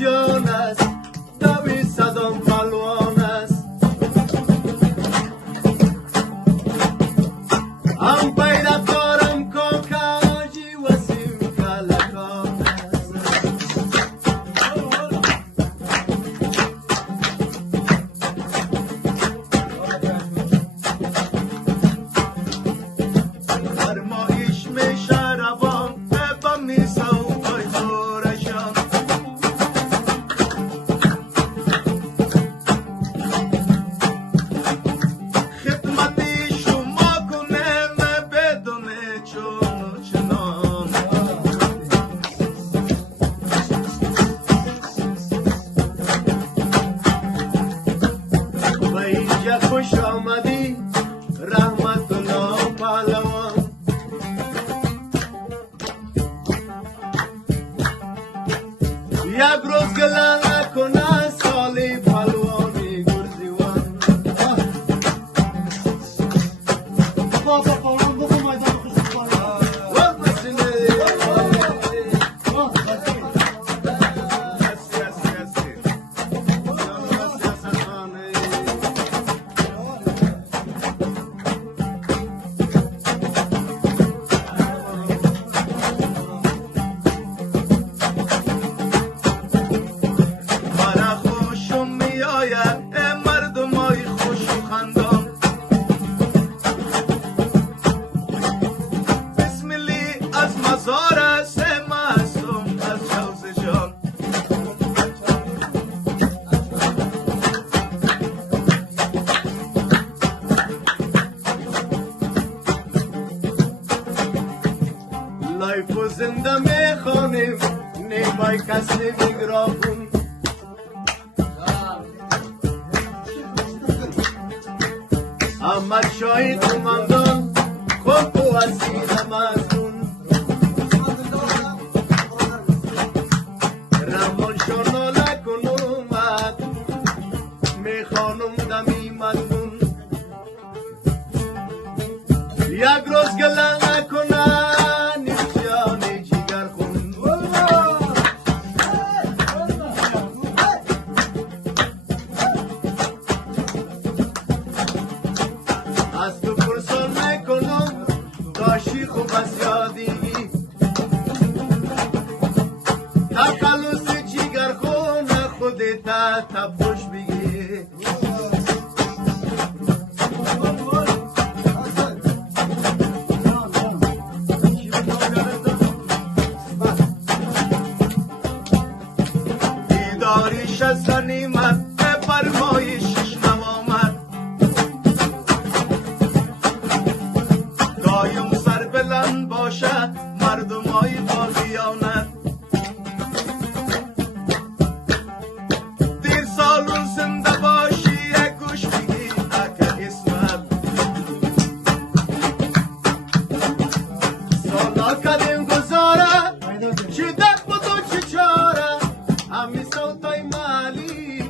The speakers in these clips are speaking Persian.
جان است دوی صدام پلوان است هم پیدا کارم کاجی وسیم کلکان است فرمایش میشه روان با میسه و پای خورشان خوش آمدی رحمت الله پهلوان یک روز گله نکنه سالی پهلوانی گرزیوان بابا پهلوان بگو میدان خوش وقت بسینه لایف و زنده میخوانیم نیمای کس نمیگرافون احمد شاهی قماندان خوب و اسیر مزدون رمان شاناله کن اومد میخوانم دمی مدون یک روز گله نکنه از تو پرسان میکنم داشی خوب از یادی تقلوس جیگر خون خودت تبوش بگی دیداریش از غنیمت فرمایشش نوامد دایم سر بلند باشه مردم های با دیانت دیر سالون زنده باشی یک گوش بگی اکه اسمت سالا کدیم گذاره چی دک بودو چی چاره همی صوتای مالی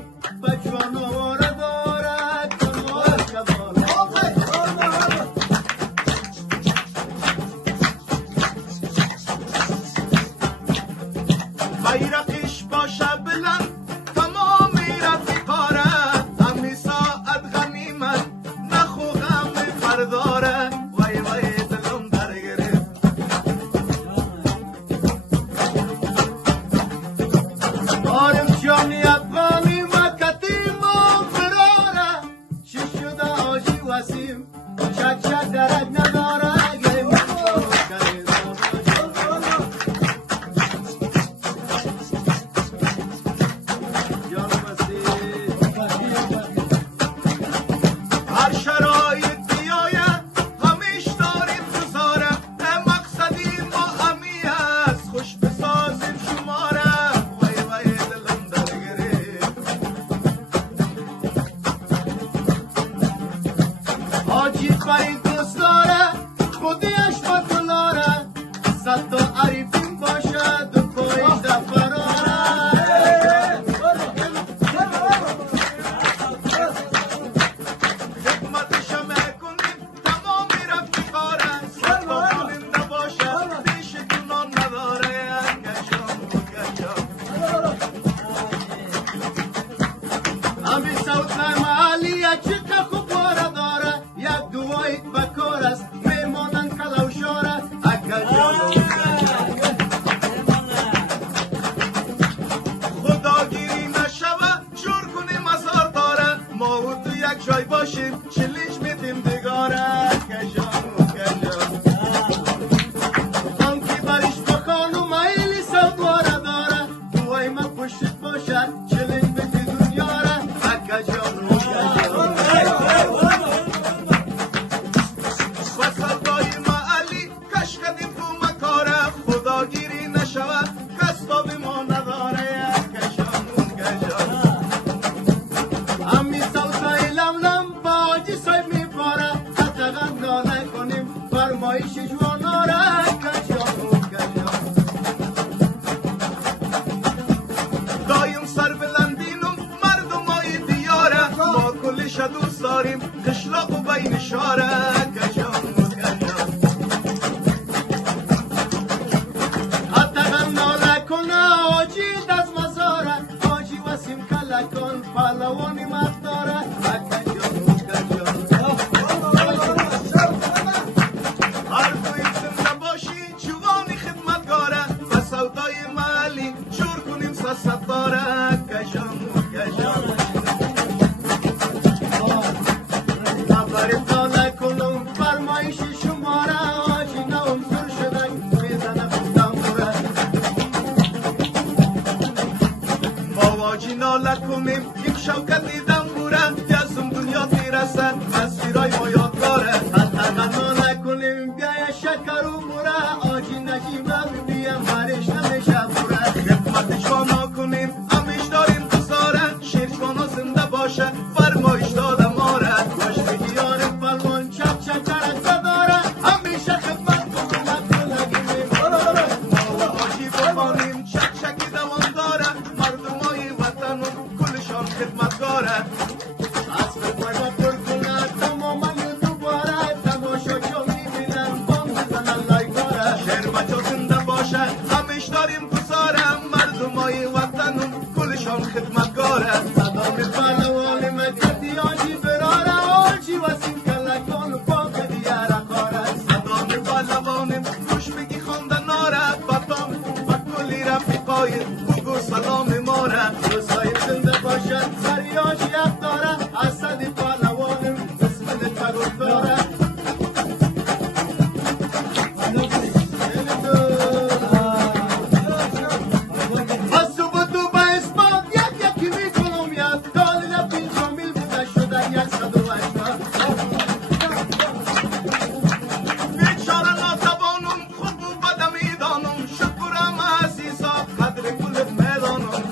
عریفین باشد و پایش در فراره خدمتش میکنیم تمامی رفیقاره صدا کنیم نباشد پیش گناه نداره امی صوت محلی چکه خوب باره داره یک دوایی بکار است میمانن کلو شاره اکا جانو خداگیری نشوه جور کنیم ازار داره ما و تو یک جای باشیم چلیش میدیم دیگاره اکا جانو آنکی برش بخانو مایلی صوت باره داره دوایی ما پشت باشد چلیش میدی دنیا را اکا جانو خداگیری نشود کس تا به ما نداره کشانون کشان امی سوزای لملم باجی صاحب میپاره حتقا ناله کنیم فرمایش جواناره کشانون کشان دایم سر بلندینم مردم های دیاره ما کلش دوست داریم قشلاق و بین شاره کشانون کن پهلوانی مرد داره اکا جانو هر دوی زنده باشی جوانی خدمتگاره و سودای محلی جور کنیم سست داره اکا جانو خبرتان نکنم فرمایش شماره آجی نام سر شدن میزنه بودم بوره آجی ناله کنیم یک شوکت دیدم بوره یزم دنیا تیرسن مسیرای ما یادگاره حتقا ناله کنیم بیای شکر و موره آجی نجیبه ببیم برش نمیشه بوره خدمتش ما کنیم همیش داریم گزاره شیرشوانا زنده باشه فرمایش داده ماره باش بگیار فرمان چپ چکرک داره همیشه خدمت بکنم لگیم ما آجی بخانیم چک چکی دوان داره مردم های وطنم کلشان خدمتگاره از فرمای پر کنه تماما دوباره تماشا چون میبینن بام بزنن لایکاره شهر بچه زنده باشه همیش داریم گزاره مردم های وطنم کلشان خدمتگاره صدا میپلوانی مکردی آجی براره آجی وسیم کلکان و پاک دیاره کاره صدا میپلوانیم گوش بگی خوندن ناره بطام و کلی رفیقای بگو سلام ماره روزهای زنده باشد سری آجیت داره اسدی پهلوانیم بسم تگل داره از تو با تو با اثبات یکی میکنم یاد دالیل 5 میل بوده شدن 180 بیچاره ناتوانم خوب و بد میدانم شکرم عزیزا قدر گلت میدانم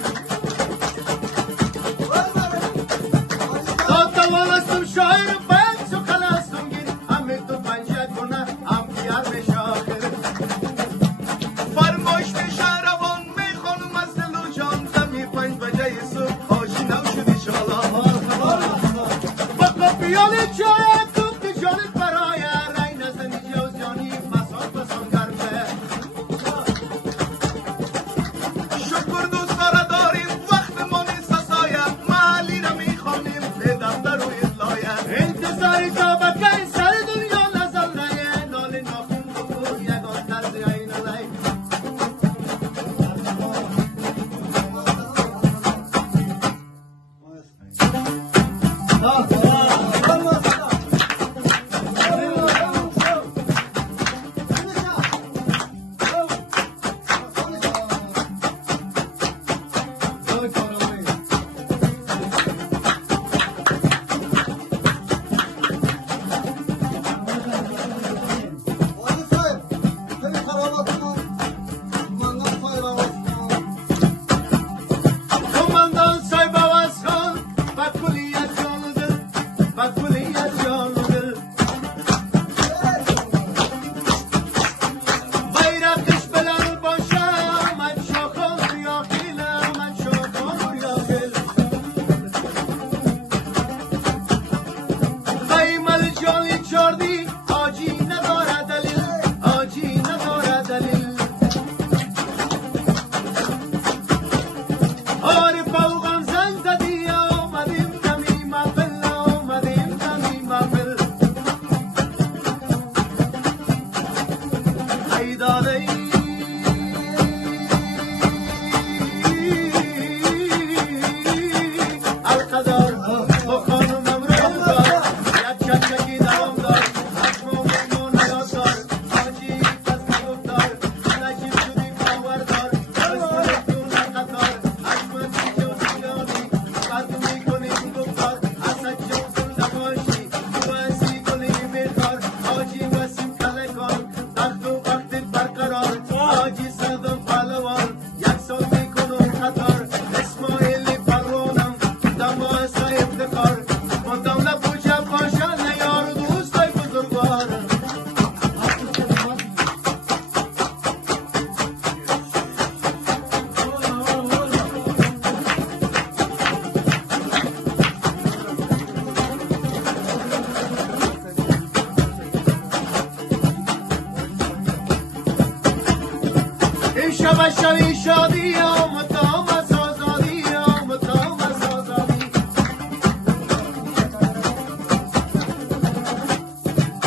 شب شبی شادی آمد آمد آزادی آمد آمد آزادی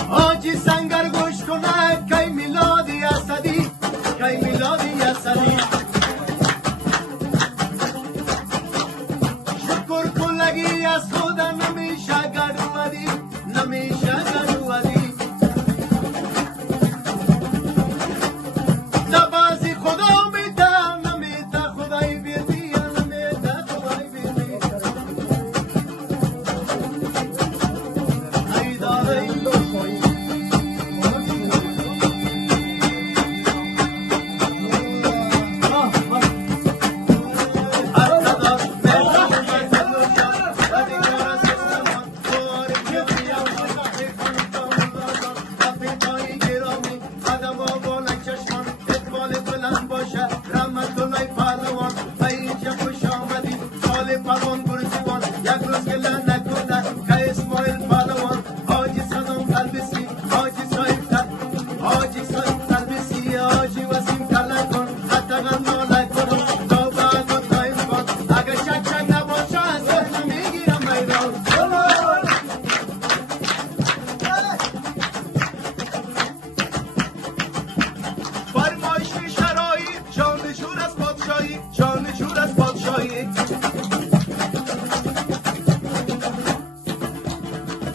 آجی سنگر گوش کنه کی میلادی اسدی کی میلادی اسدی شکر کلگی از خود نمیشه گردوادی نمیشه گردوادی نبازی خدا میده نمیده خدای بیدی نمیده خدای بیدی ای داری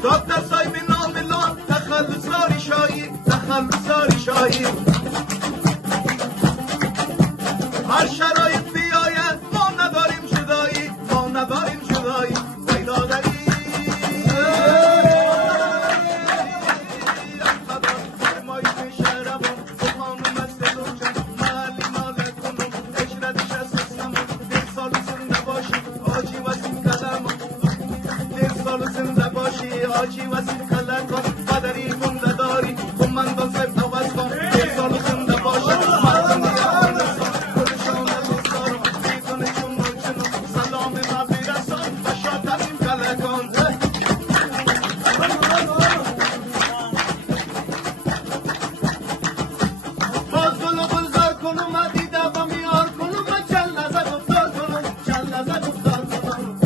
دکتر صاحب نام الله تخلصاری شایی هر شرایط بیاید ما نداریم جدایی ما نداریم جدایی پیدا داری آجی وسیم کلر کن پدری گنده داری کماندان صاحب نواز کن یک سال زنده باشه مردم افغانستان کلشان دوستارم بیتونه چون ملچنم سلام ما بیرسان و شادترین کلر کن باز گل و گلزار کنم دیده و میار کنم چل نزد افتار کنم چل نزد افتار کنم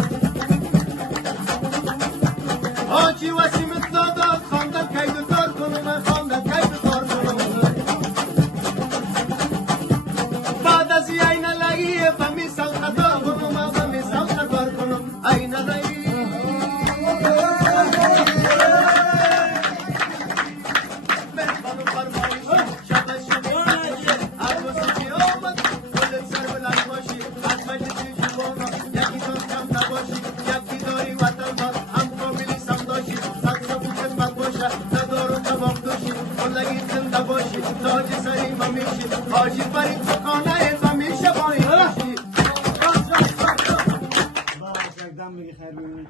آجی وسیم دادا خواندن کی بکار کنم خواندن کی بکار کنم بعد از این لگی فمی سلطدار کنم فمی سلطدار کنم این لگی مهربان فرمایشی شب شبی عروسی آمد گلت سر بلند باشی از مجلسی جوانان یکی دار کم نباشی یکی داری وطن باد هم فامیلی سم داشی سکسا بوکت بد باشه ندارم تباق دوشی کلگی زنده باشی تاجی سری ممیشی آجی برید بخانه ممیشه با این باشی باز یک دم بگی خیر ببینید